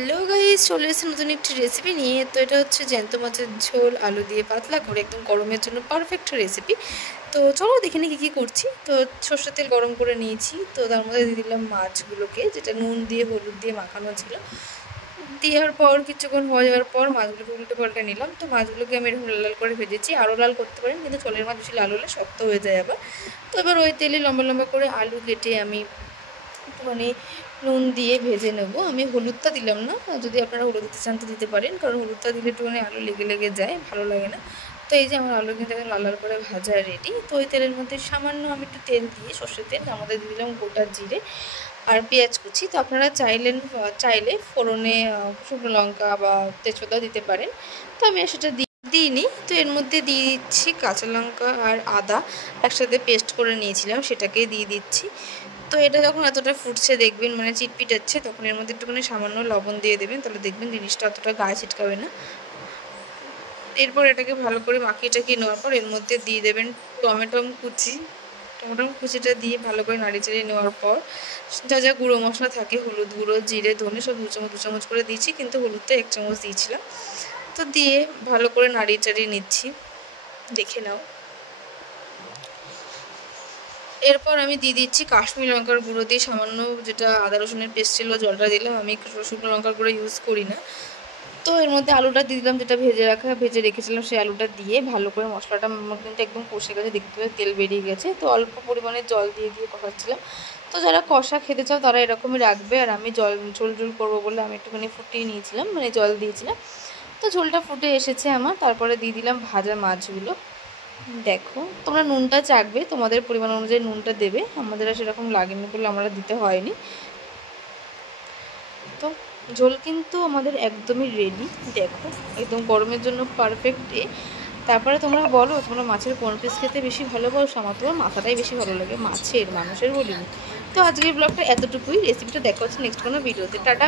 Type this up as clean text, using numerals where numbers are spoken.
Hello guys, চলে এসেছে নতুন একটি রেসিপি নিয়ে। তো এটা হচ্ছে জ্যান্ত মাছের ঝোল আলু দিয়ে পাতলা করে, একদম গরমের জন্য পারফেক্ট রেসিপি। তো চলো দেখে নিই কী করছি। তো সর্ষের তেল গরম করে নিয়েছি, তো তার মধ্যে দিয়ে দিলাম মাছগুলোকে, যেটা নুন দিয়ে হলুদ দিয়ে মাখানো ছিল। দেওয়ার পর কিছুক্ষণ হয়ে যাওয়ার পর মাছগুলোকে উল্টে পাল্টে নিলাম। তো মাছগুলোকে আমি এরকম লাল লাল করে ভেজেছি, আরও লাল করতে পারেন, কিন্তু ছোলের মাছ বেশি লাল হলে শক্ত হয়ে যায় আবার। তো এবার ওই তেলে লম্বা লম্বা করে আলু কেটে আমি একটুখানি নুন দিয়ে ভেজে নেব। আমি হলুদটা দিলাম না, যদি আপনারা হলুদ দিতে চান তো দিতে পারেন, কারণ হলুদটা দিলে একটুখানি আলু লেগে লেগে যায়, ভালো লাগে না। তো এই যে আমার আলু কিন্তু এখন লাল লাল করে ভাজা রেডি। তো ওই তেলের মধ্যে সামান্য আমি একটু তেল দিয়ে, সর্ষের তেল, আমাদের দিয়ে দিলাম গোটা জিরে আর পেঁয়াজ কুচি। তো আপনারা চাইলে ফোড়নে শুকনো লঙ্কা বা তেজপাতা দিতে পারেন, তো আমি সেটা দিইনি। তো এর মধ্যে দিয়ে দিচ্ছি কাঁচা লঙ্কা আর আদা একসাথে পেস্ট করে নিয়েছিলাম, সেটাকেই দিয়ে দিচ্ছি। তো এটা যখন এতটা ফুটছে দেখবেন, মানে চিটপিটাচ্ছে, তখন এর মধ্যে একটুখানি সামান্য লবণ দিয়ে দেবেন, তাহলে দেখবেন জিনিসটা অতটা গায়ে ছিটকাবে না। এরপর এটাকে ভালো করে মাখিয়ে টাখিয়ে নেওয়ার পর এর মধ্যে দিয়ে দেবেন টমেটো কুচিটা দিয়ে ভালো করে নাড়িয়ে চাড়িয়ে নেওয়ার পর যা যা গুঁড়ো মশলা থাকে, হলুদ গুঁড়ো, জিরে, ধনে সব দু চামচ করে দিয়েছি, কিন্তু হলুদটা 1 চামচ দিয়েছিলাম। তো দিয়ে ভালো করে নাড়িয়ে চাড়িয়ে নিচ্ছি, দেখে নাও। এরপর আমি দিয়ে দিচ্ছি কাশ্মীরি লঙ্কার গুঁড়ো দিয়ে সামান্য, যেটা আদা রসুনের পেস্ট ছিল জলটা দিলাম, আমি শুকনো লঙ্কার গুঁড়ো ইউজ করি না। তো এর মধ্যে আলুটা দিয়ে দিলাম, যেটা ভেজে রেখেছিলাম, সেই আলুটা দিয়ে ভালো করে মশলাটা কিন্তু একদম কষে গেছে, দেখতে পাবে তেল বেরিয়ে গেছে। তো অল্প পরিমাণে জল দিয়ে কষাচ্ছিলাম। তো যারা কষা খেতে চাও তারা এরকমই রাখবে, আর আমি ঝোল করবো বলে আমি একটুখানি ফুটিয়ে নিয়েছিলাম, মানে জল দিয়েছিলাম। তো ঝোলটা ফুটে এসেছে আমার, তারপরে দিয়ে দিলাম ভাজা মাছগুলো। দেখো, তোমরা নুনটা চাখবে, তোমাদের পরিমাণ অনুযায়ী নুনটা দেবে, আমাদের আর সেরকম লাগেনি বলে আমরা দিতে হয়নি। তো ঝোল কিন্তু আমাদের একদমই রেডি, দেখো একদম গরমের জন্য পারফেক্ট। তারপরে তোমরা বলো, তোমরা মাছের কোন পিস খেতে বেশি ভালোবাসো? আমার তোমার মাথাটাই বেশি ভালো লাগে, মানুষের বলিনি। তো আজকের ব্লগটা এতটুকুই। রেসিপিটা দেখা হচ্ছে নেক্সট কোনো ভিডিওতে। টাটা।